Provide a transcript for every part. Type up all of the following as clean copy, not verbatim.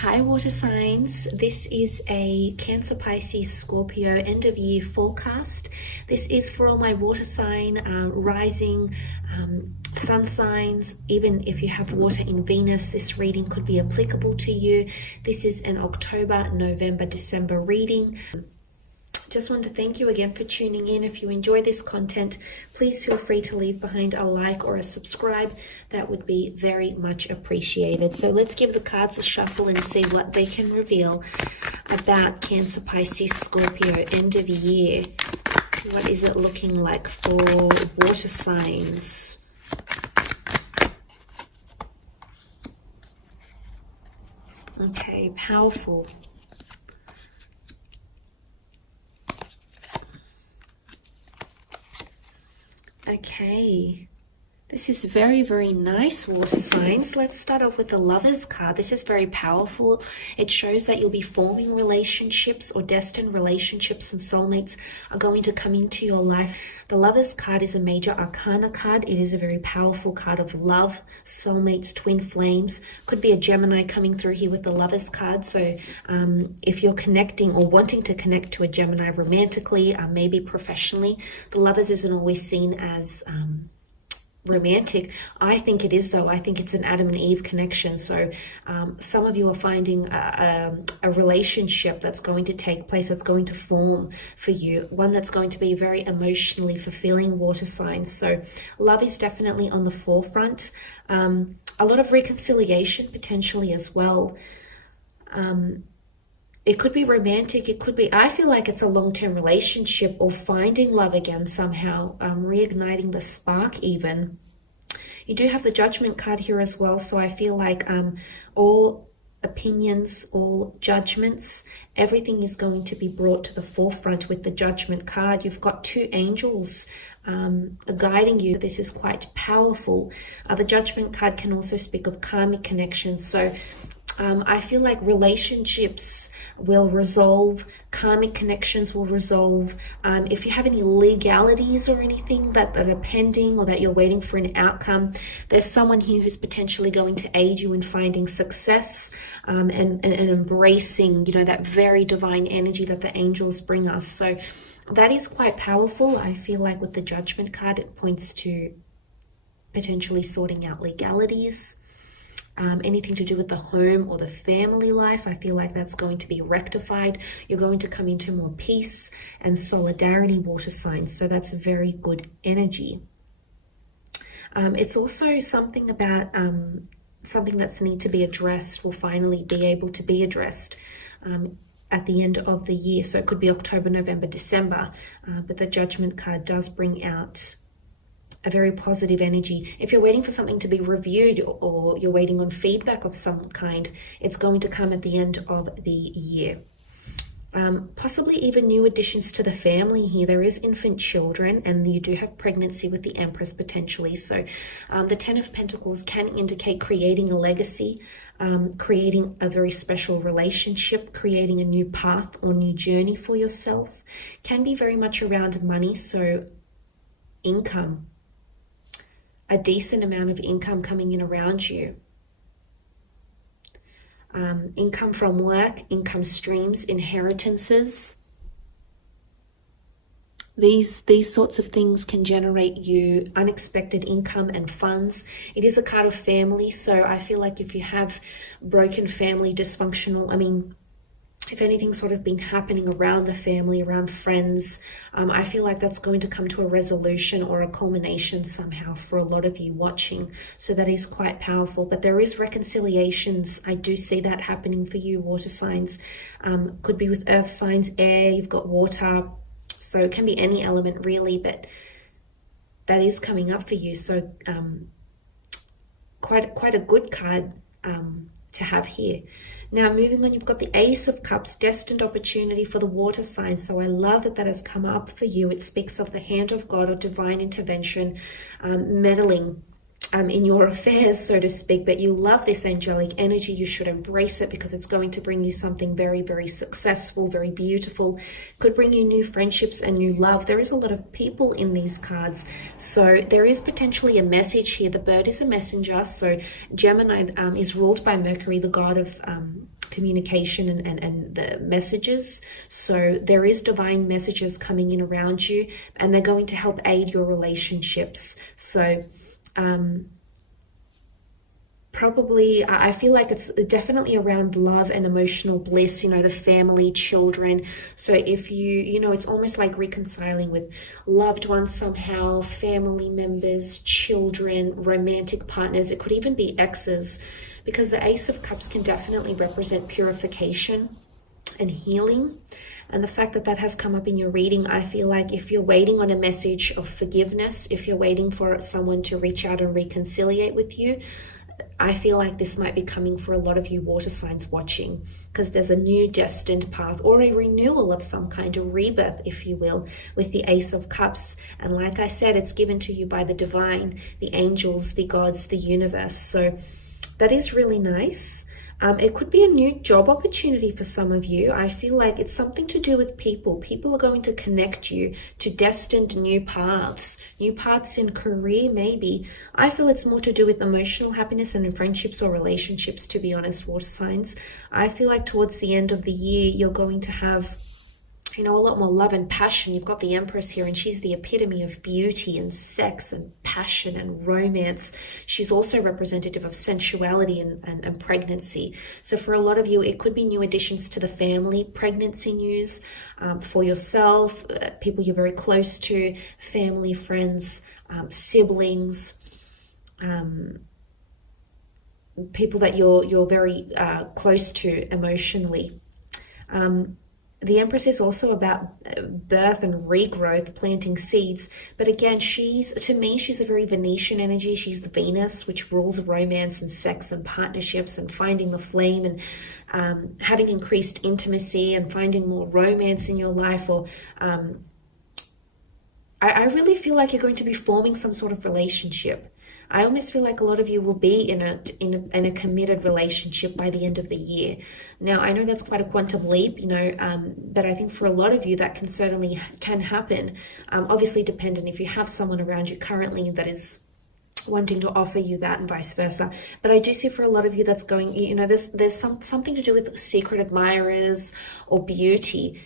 Hi water signs, this is a Cancer, Pisces, Scorpio end of year forecast. This is for all my water sign, rising, sun signs. Even if you have water in Venus, this reading could be applicable to you. This is an October, November, December reading. Just want to thank you again for tuning in. If you enjoy this content, please feel free to leave behind a like or a subscribe. That would be very much appreciated. So let's give the cards a shuffle and see what they can reveal about Cancer, Pisces, Scorpio end of year. What is it looking like for water signs? Okay, powerful. Okay, this is very, very nice, water signs. Let's start off with the Lovers card. This is very powerful. It shows that you'll be forming relationships or destined relationships, and soulmates are going to come into your life. The Lovers card is a major arcana card. It is a very powerful card of love, soulmates, twin flames. Could be a Gemini coming through here with the Lovers card. So if you're connecting or wanting to connect to a Gemini romantically, maybe professionally, the Lovers isn't always seen as romantic. I think it is, though. I think it's an Adam and Eve connection. So some of you are finding a relationship that's going to take place, that's going to form for you, one that's going to be very emotionally fulfilling, water signs. So love is definitely on the forefront. A lot of reconciliation potentially as well. It could be romantic. It could be, I feel like it's a long-term relationship or finding love again somehow, reigniting the spark even. You do have the Judgment card here as well. So I feel like all opinions, all judgments, everything is going to be brought to the forefront with the Judgment card. You've got two angels guiding you. This is quite powerful. The Judgment card can also speak of karmic connections. So I feel like relationships will resolve, karmic connections will resolve. If you have any legalities or anything that are pending or that you're waiting for an outcome, there's someone here who's potentially going to aid you in finding success and embracing, you know, that very divine energy that the angels bring us. So that is quite powerful. I feel like with the Judgment card, it points to potentially sorting out legalities. Anything to do with the home or the family life, I feel like that's going to be rectified. You're going to come into more peace and solidarity, water signs. So that's very good energy. It's also something about something that's need to be addressed will finally be able to be addressed at the end of the year. So it could be October, November, December. But the Judgment card does bring out a very positive energy. If you're waiting for something to be reviewed or you're waiting on feedback of some kind, it's going to come at the end of the year. Possibly even new additions to the family here. There is infant children and you do have pregnancy with the Empress potentially. So the Ten of Pentacles can indicate creating a legacy, creating a very special relationship, creating a new path or new journey for yourself. Can be very much around money, so income. A decent amount of income coming in around you. Income from work, income streams, inheritances. These sorts of things can generate you unexpected income and funds. It is a card of family, so I feel like if you have broken family, dysfunctional, if anything's sort of been happening around the family, around friends, I feel like that's going to come to a resolution or a culmination somehow for a lot of you watching. So that is quite powerful. But there is reconciliations. I do see that happening for you, water signs. Could be with earth signs, air, you've got water. So it can be any element really, but that is coming up for you. So quite a good card to have here. Now moving on, you've got the Ace of Cups, destined opportunity for the water sign. So I love that that has come up for you. It speaks of the hand of God or divine intervention, meddling in your affairs, so to speak. But you love this angelic energy. You should embrace it because it's going to bring you something very, very successful, very beautiful. Could bring you new friendships and new love. There is a lot of people in these cards, so there is potentially a message here. The bird is a messenger. So Gemini is ruled by Mercury, the god of communication and the messages. So there is divine messages coming in around you, and they're going to help aid your relationships. So probably, I feel like it's definitely around love and emotional bliss, you know, the family, children. So if you know, it's almost like reconciling with loved ones somehow, family members, children, romantic partners. It could even be exes, because the Ace of Cups can definitely represent purification and healing. And the fact that that has come up in your reading, I feel like if you're waiting on a message of forgiveness, if you're waiting for someone to reach out and reconciliate with you, I feel like this might be coming for a lot of you water signs watching, because there's a new destined path or a renewal of some kind, of rebirth, if you will, with the Ace of Cups. And like I said, it's given to you by the divine, the angels, the gods, the universe. So that is really nice. It could be a new job opportunity for some of you. I feel like it's something to do with people. People are going to connect you to destined new paths in career, maybe. I feel it's more to do with emotional happiness and in friendships or relationships, to be honest, water signs. I feel like towards the end of the year, you're going to have, you know, a lot more love and passion. You've got the Empress here, and she's the epitome of beauty and sex and passion and romance. She's also representative of sensuality and pregnancy. So for a lot of you, it could be new additions to the family, pregnancy news for yourself, people you're very close to, family, friends, siblings, people that you're very close to emotionally. The Empress is also about birth and regrowth, planting seeds. But again, to me, she's a very Venetian energy. She's the Venus, which rules romance and sex and partnerships and finding the flame and having increased intimacy and finding more romance in your life. Or I really feel like you're going to be forming some sort of relationship. I almost feel like a lot of you will be in a committed relationship by the end of the year. Now, I know that's quite a quantum leap, you know, but I think for a lot of you that can happen. Obviously dependent if you have someone around you currently that is wanting to offer you that, and vice versa. But I do see for a lot of you that's going, you know, there's something to do with secret admirers or beauty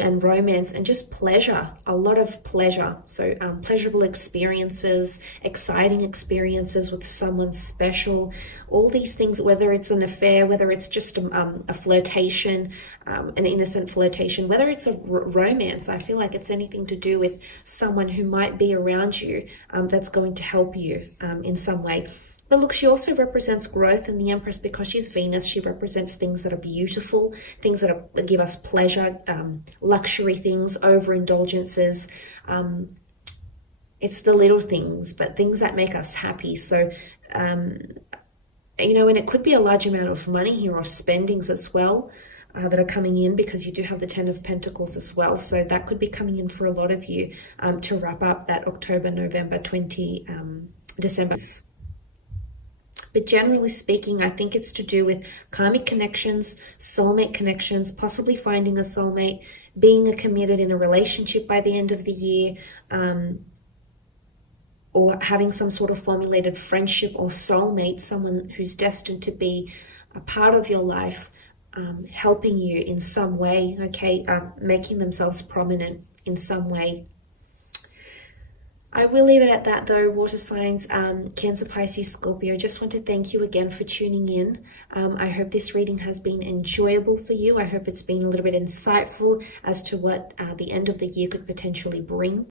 and romance and just pleasure, a lot of pleasure. So pleasurable experiences, exciting experiences with someone special, all these things, whether it's an affair, whether it's just a flirtation, an innocent flirtation, whether it's a romance. I feel like it's anything to do with someone who might be around you that's going to help you in some way. But look, she also represents growth in the Empress because she's Venus. She represents things that are beautiful, things that give us pleasure, luxury things, overindulgences. It's the little things, but things that make us happy. So, you know, and it could be a large amount of money here or spendings as well that are coming in, because you do have the Ten of Pentacles as well. So that could be coming in for a lot of you to wrap up that October, November, December. But generally speaking, I think it's to do with karmic connections, soulmate connections, possibly finding a soulmate, being committed in a relationship by the end of the year, or having some sort of formulated friendship or soulmate, someone who's destined to be a part of your life, helping you in some way, okay, making themselves prominent in some way. I will leave it at that though, water signs, Cancer, Pisces, Scorpio. Just want to thank you again for tuning in. I hope this reading has been enjoyable for you. I hope it's been a little bit insightful as to what the end of the year could potentially bring.